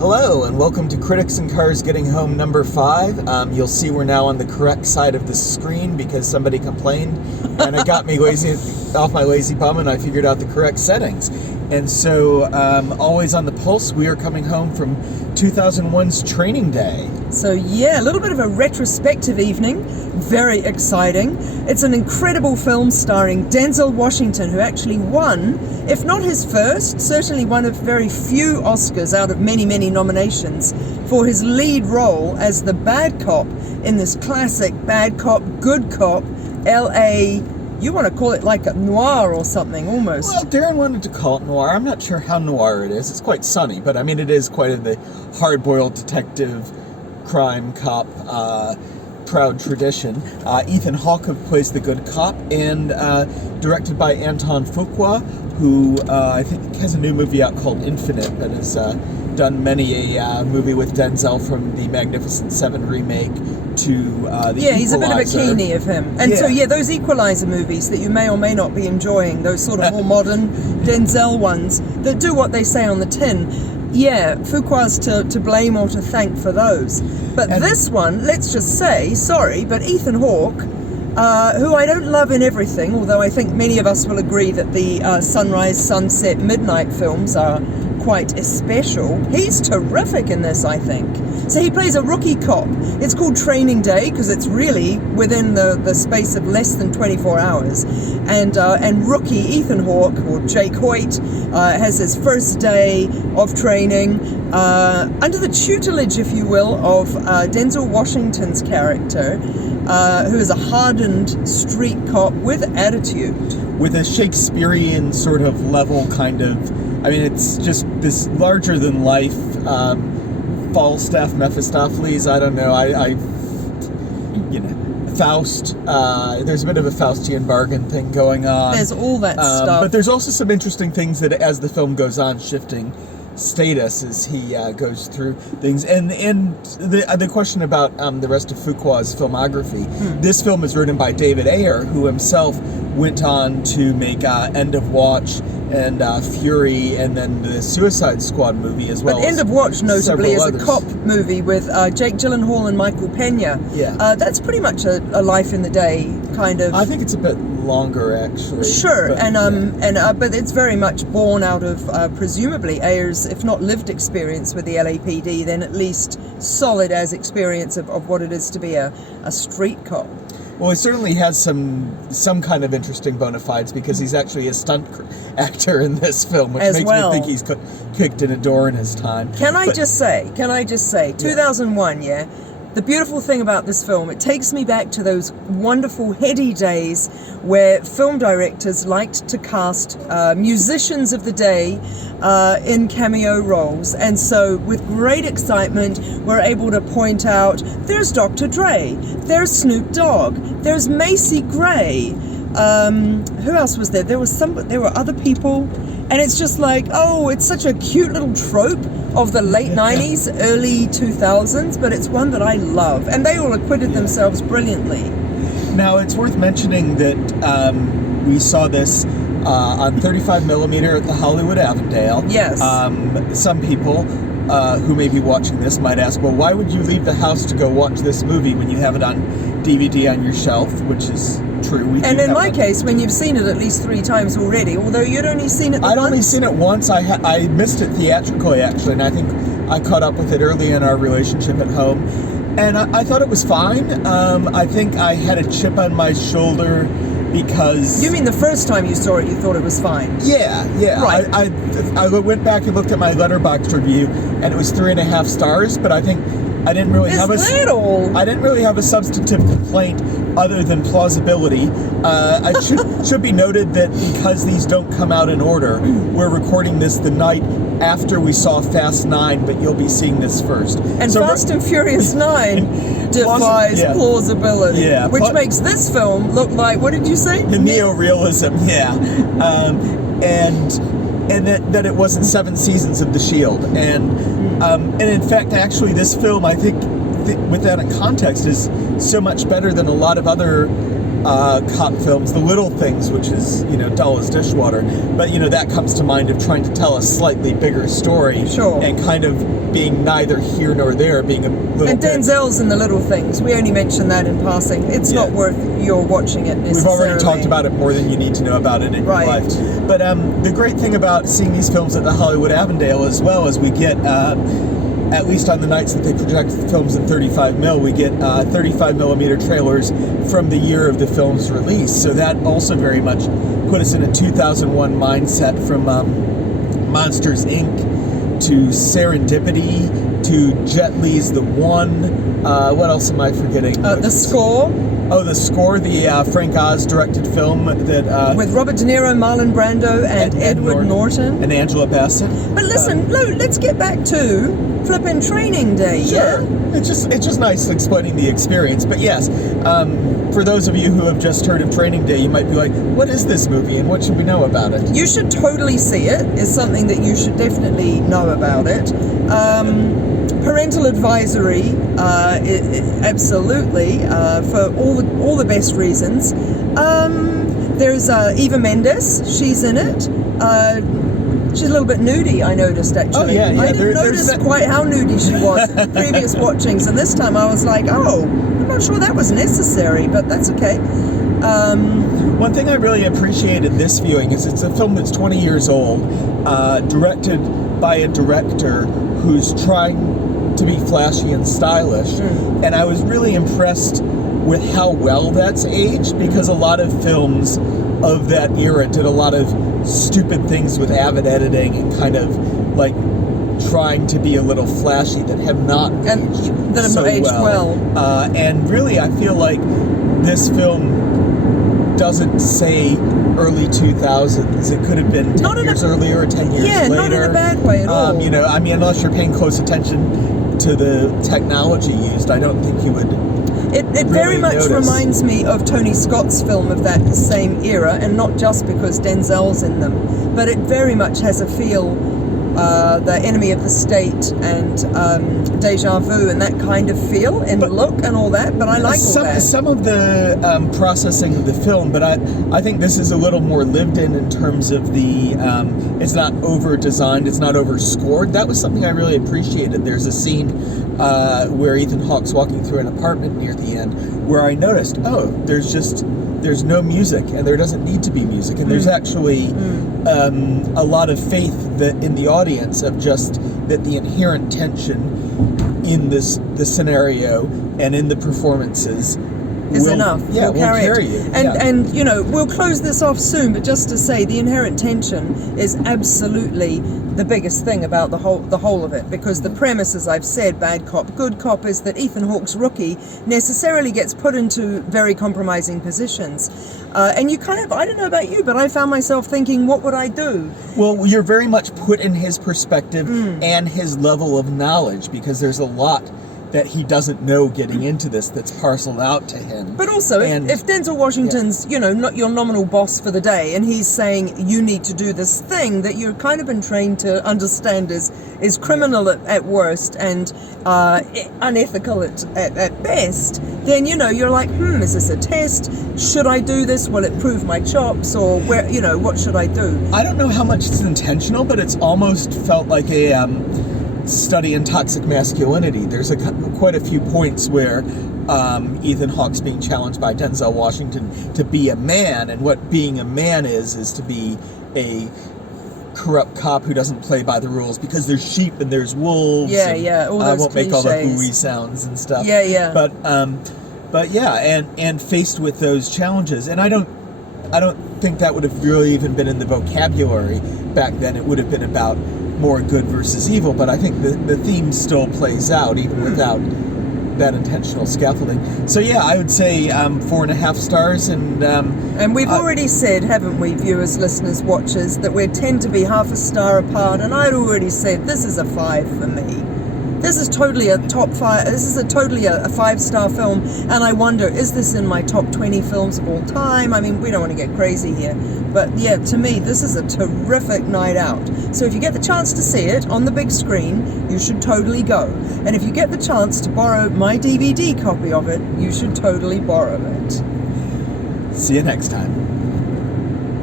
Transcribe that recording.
Hello, and welcome to Critics and Cars Getting Home number 5. You'll see we're now on the correct side of the screen because somebody complained, and it got me off my lazy bum, and I figured out the correct settings. And so, always on the pulse, we are coming home from 2001's Training Day. So yeah, a little bit of a retrospective evening, very exciting. It's an incredible film starring Denzel Washington, who actually won, if not his first, certainly one of very few Oscars out of many, many nominations for his lead role as the bad cop in this classic bad cop, good cop, L.A., you want to call it like a noir or something, almost. Well, Darren wanted to call it noir. I'm not sure how noir it is. It's quite sunny, but I mean, it is quite in the hard-boiled detective, crime cop, proud tradition. Ethan Hawke plays the good cop, and directed by Anton Fuqua, who I think has a new movie out called Infinite, that has done many a movie with Denzel, from the Magnificent Seven remake to the Yeah, he's Equalizer. a bit of a keeney of him. And so, those Equalizer movies that you may or may not be enjoying, those sort of more modern Denzel ones that do what they say on the tin, yeah, Fuqua's to blame or to thank for those. But this one, let's just say, sorry, but Ethan Hawke, who I don't love in everything, although I think many of us will agree that the sunrise, sunset, midnight films are quite especial. He's terrific in this, I think. So he plays a rookie cop. It's called Training Day because it's really within the space of less than 24 hours. And rookie Ethan Hawke, or Jake Hoyt, has his first day of training under the tutelage, if you will, of Denzel Washington's character, who is a hardened street cop with attitude. With a Shakespearean sort of level kind of, I mean, it's just this larger-than-life Falstaff Mephistopheles. I don't know. Faust. There's a bit of a Faustian bargain thing going on. There's all that stuff. But there's also some interesting things that, as the film goes on, shifting status as he goes through things. And the question about the rest of Fuqua's filmography. This film is written by David Ayer, who himself went on to make End of Watch and Fury, and then the Suicide Squad movie as well. But End of Watch, notably, is a cop movie with Jake Gyllenhaal and Michael Pena. Yeah. That's pretty much a life in the day kind of. I think it's a bit longer, actually. Sure, but it's very much born out of presumably Ayer's, if not lived experience with the LAPD, then at least solid as experience of what it is to be a street cop. Well, he certainly has some kind of interesting bona fides, because he's actually a stunt actor in this film, which makes me think he's kicked in a door in his time. Can I just say, 2001, yeah? The beautiful thing about this film, it takes me back to those wonderful heady days where film directors liked to cast musicians of the day in cameo roles. And so with great excitement, we're able to point out, there's Dr. Dre, there's Snoop Dogg, there's Macy Gray. Who else was there? There were other people. And it's just like, oh, it's such a cute little trope of the late 90s, early 2000s, but it's one that I love. And they all acquitted themselves brilliantly. Now, it's worth mentioning that we saw this on 35mm at the Hollywood Avondale. Yes. Some people who may be watching this might ask, well, why would you leave the house to go watch this movie when you have it on DVD on your shelf, which is true. And in my case, when you've seen it at least 3 times already, although you'd only seen it once. I'd only seen it once. I missed it theatrically, actually, and I think I caught up with it early in our relationship at home. And I thought it was fine. I think I had a chip on my shoulder because... You mean the first time you saw it, you thought it was fine? Yeah. Right. I went back and looked at my Letterboxd review, and it was 3.5 stars, but I think I didn't really have a substantive complaint other than plausibility. It should be noted that because these don't come out in order, we're recording this the night after we saw Fast 9, but you'll be seeing this first. And so Fast and Furious 9 defies plausibility, which makes this film look like, what did you say? The neo-realism, and that it wasn't 7 seasons of The Shield. And in fact, actually, this film, I think, with that in context, is so much better than a lot of other cop films, The Little Things, which is, dull as dishwater. But, that comes to mind of trying to tell a slightly bigger story. Sure. And kind of being neither here nor there, being a little And bit... Denzel's in The Little Things. We only mentioned that in passing. It's not worth your watching it necessarily. We've already talked about it more than you need to know about it in your life. But the great thing about seeing these films at the Hollywood Avondale as well is we get... at least on the nights that they project films in 35mm, we get 35mm trailers from the year of the film's release. So that also very much put us in a 2001 mindset, from Monsters, Inc. to Serendipity to Jet Li's The One. What else am I forgetting? The Score. Oh, The Score, the Frank Oz directed film that... with Robert De Niro, Marlon Brando, and Edward Norton. And Angela Bassett. But listen, let's get back to flippin' Training Day, sure. yeah? It's just nice explaining the experience. But yes, for those of you who have just heard of Training Day, you might be like, what is this movie and what should we know about it? You should totally see it. It's something that you should definitely know about it. Parental advisory, absolutely, for all the best reasons. There's Eva Mendes. She's in it. She's a little bit nudie, I noticed, actually. Oh, yeah. I didn't notice quite how nudie she was in previous watchings, and this time I was like, I'm not sure that was necessary, but that's okay. One thing I really appreciated this viewing is it's a film that's 20 years old, directed by a director who's trying to be flashy and stylish, and I was really impressed with how well that's aged, because a lot of films of that era did a lot of stupid things with avid editing and kind of like trying to be a little flashy that have not aged well. And really, I feel like this film doesn't say early 2000s. It could have been 10 years earlier or 10 years later. Not in a bad way at all. Unless you're paying close attention to the technology used, I don't think you would. It very much reminds me of Tony Scott's film of that same era, and not just because Denzel's in them, but it very much has a feel, The Enemy of the State and Deja Vu and that kind of feel and look and all that, but I like all that. Some of the processing of the film, but I think this is a little more lived in terms of the, it's not over-designed, it's not over-scored. That was something I really appreciated. There's a scene where Ethan Hawke's walking through an apartment near the end where I noticed, there's no music, and there doesn't need to be music, and there's actually a lot of faith in the audience of just that the inherent tension in the scenario and in the performances is enough. Yeah, will carry you. And we'll close this off soon, but just to say, the inherent tension is absolutely the biggest thing about the whole of it, because the premise, as I've said, bad cop, good cop, is that Ethan Hawke's rookie necessarily gets put into very compromising positions. And you kind of, I don't know about you, but I found myself thinking, what would I do? Well, you're very much put in his perspective and his level of knowledge, because there's a lot that he doesn't know getting into this that's parceled out to him. But also, if Denzel Washington's, not your nominal boss for the day, and he's saying you need to do this thing that you've kind of been trained to understand is criminal at worst and unethical at best, then, you're like, is this a test? Should I do this? Will it prove my chops? Or what should I do? I don't know how much it's intentional, but it's almost felt like a study in toxic masculinity. There's quite a few points where Ethan Hawke's being challenged by Denzel Washington to be a man, and what being a man is to be a corrupt cop who doesn't play by the rules, because there's sheep and there's wolves. All those I won't make all the cliches. hooey sounds and stuff. But and faced with those challenges, and I don't think that would have really even been in the vocabulary back then. It would have been about more good versus evil, but I think the theme still plays out even without that intentional scaffolding. So I would say 4.5 stars, and we've already said, haven't we, viewers, listeners, watchers, that we tend to be half a star apart, and I'd already said this is a 5 for me. This is totally a top 5. This is totally a 5-star film, and I wonder, is this in my top 20 films of all time? I mean, we don't want to get crazy here, but to me, this is a terrific night out. So if you get the chance to see it on the big screen, you should totally go. And if you get the chance to borrow my DVD copy of it, you should totally borrow it. See you next time.